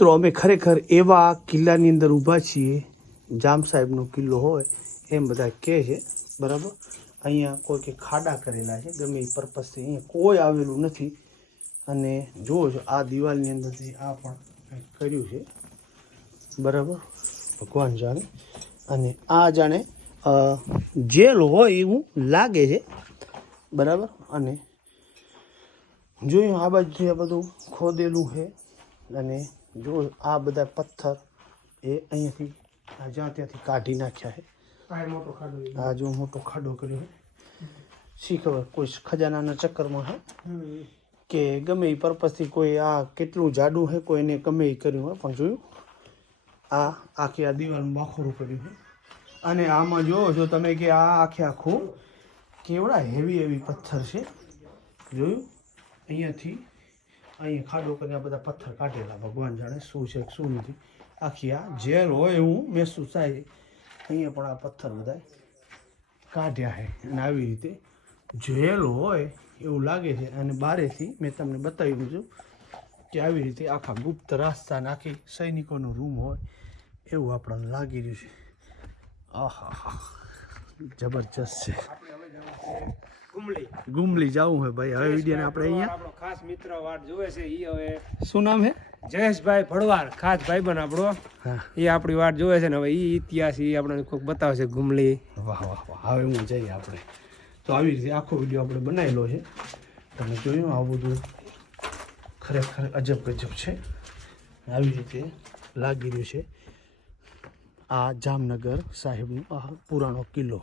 તો અમે ખરેખર એવા કિલ્લાની અંદર ઊભા છીએ, જામ સાહેબનો કિલ્લો હોય એમ બધા કહે છે, બરાબર. અહીંયા કોઈ કે ખાડા કરેલા છે, ગમે એ પર્પઝથી અહીંયા કોઈ આવેલું નથી. અને જુઓ છો આ દિવાલની અંદરથી આ પણ કંઈક કર્યું છે, બરાબર, ભગવાન જાણે. અને આ જાણે જેલ હોય એવું લાગે છે, બરાબર. અને જોયું આ બાજુથી આ બધું ખોદેલું છે. અને જો આ બધા પથ્થર એ અહીંયાથી જ્યાં ત્યાંથી કાઢી નાખ્યા છે. આ જો મોટો ખાડો કર્યો છે, શી ખબર કોઈ ખજાનાના ચક્કરમાં છે કે ગમે એ પર્પઝથી કોઈ આ કેટલું જાડું છે કોઈને ગમે એ કર્યું હોય. પણ જોયું આ આખી આ દિવાલનું બાખોરું કર્યું છે. અને આમાં જોવો છો તમે કે આ આખે આખું કેવડા હેવી પથ્થર છે. જોયું અહીંયાથી અહીંયા ખાડો કરીને આ બધા પથ્થર કાઢેલા, ભગવાન જાણે શું છે શું નથી. આખી આ જેલ હોય એવું મહેસૂસ થાય. અહીંયા પણ આ પથ્થર બધા કાઢ્યા છે અને આવી રીતે જેલ હોય એવું લાગે છે. અને બારેથી મેં તમને બતાવી દીધું કે આવી રીતે આખા ગુપ્ત રાસ્તા આખી સૈનિકોનો રૂમ હોય એવું આપણને લાગી રહ્યું છે. આહા જબરજસ્ત છે. ગુમલી જવું હોય ભાઈ. હવે વિડીયોને આપણે અહીંયા ખાસ મિત્ર વાટ જોવે છે. ઈ હવે શું નામ છે? જયેશભાઈ ભડવાર, ખાસ ભાઈબંધ આપણો. હા, એ આપણી વાટ જોવે છે ને હવે ઈ ઇતિહાસ ઈ આપણને કોઈક બતાવશે ગુમલી. વાહ વાહ વાહ. હવે હું જઈએ આપણે. તો આવી રીતે આખો વિડીયો આપણે બનાવેલો છે. તમે જોયું આવું બધું ખરેખર અજબ ગજબ છે. આવી રીતે લાગી રહ્યું છે આ જામનગર સાહેબનો આ પુરાણો કિલ્લો.